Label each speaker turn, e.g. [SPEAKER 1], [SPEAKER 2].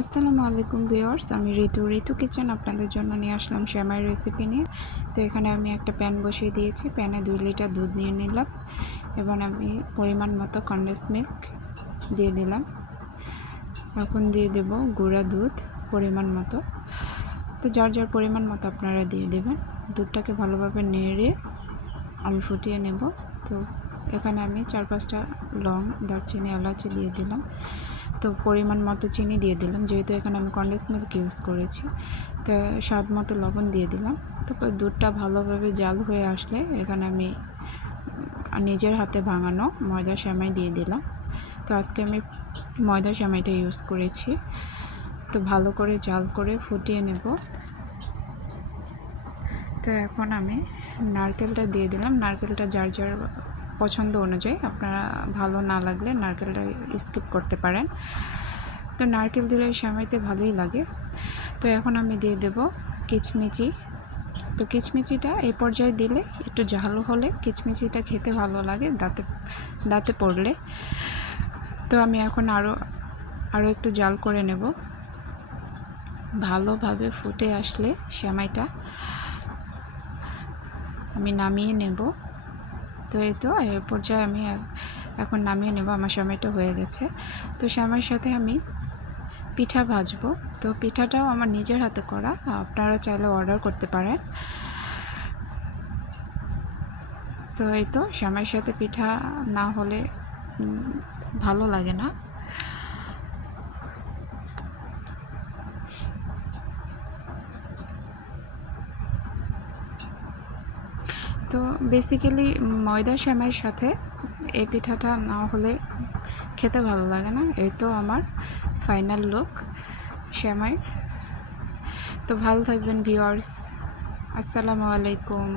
[SPEAKER 1] আসসালামু আলাইকুম ভিউয়ার্স, আমি ঋতু ঋতু কিচেন আপনাদের জন্য নিয়ে আসলাম শ্যামাই রেসিপি নিয়ে। তো এখানে আমি একটা প্যান বসিয়ে দিয়েছি। প্যানে দুই লিটার দুধ নিয়ে নিলাম এবার আমি পরিমাণ মতো কন্ডেন্স মিল্ক দিয়ে দিলাম। এখন দিয়ে দেব গুঁড়া দুধ পরিমাণ মতো। তো যার যার পরিমাণ মতো আপনারা দিয়ে দেবেন। দুধটাকে ভালোভাবে নেড়ে আমি ফুটিয়ে নেব। তো এখানে আমি চার পাঁচটা লং দারচিনি এলাচি দিয়ে দিলাম। তো পরিমাণ মতো চিনি দিয়ে দিলাম। যেহেতু এখানে আমি কন্ডেন্স মিল্ক ইউজ করেছি, তো স্বাদ মতো লবণ দিয়ে দিলাম। তারপর দুধটা ভালোভাবে জাল হয়ে আসলে এখানে আমি নিজের হাতে ভাঙানো ময়দা সেমাই দিয়ে দিলাম। তো আজকে আমি ময়দা সেমাইটা ইউজ করেছি। তো ভালো করে জাল করে ফুটিয়ে নেব। তো এখন আমি নারকেলটা দিয়ে দিলাম। নারকেলটা যার যার পছন্দ অনুযায়ী আপনারা ভালো না লাগলে নারকেলটা স্কিপ করতে পারেন। তো নারকেল দিলে সেমাইতে ভালোই লাগে। তো এখন আমি দিয়ে দেব কিচমিচি। তো কিচমিচিটা এই পর্যায়ে দিলে একটু ঝাল হলে কিচমিচিটা খেতে ভালো লাগে দাঁতে দাঁতে পড়লে। তো আমি এখন আরও আরও একটু জাল করে নেব। ভালোভাবে ফুটে আসলে সেমাইটা। আমি নামিয়ে নেব। তো এই তো, এ পর্যায়ে আমি এখন নামিয়ে নেব, আমার সময়টা হয়ে গেছে। তো সময়ের সাথে আমি পিঠা ভাজবো। তো পিঠাটাও আমার নিজের হাতে করা আপনারা চাইলে অর্ডার করতে পারেন। তো এই তো, সময়ের সাথে পিঠা না হলে ভালো লাগে না। তো বেসিক্যালি ময়দা শ্যামের সাথে এই পিঠাটা না হলে খেতে ভালো লাগে না। এই তো আমার ফাইনাল লুক শ্যামাই তো ভালো থাকবেন ভিওয়ার্স আসসালামু আলাইকুম।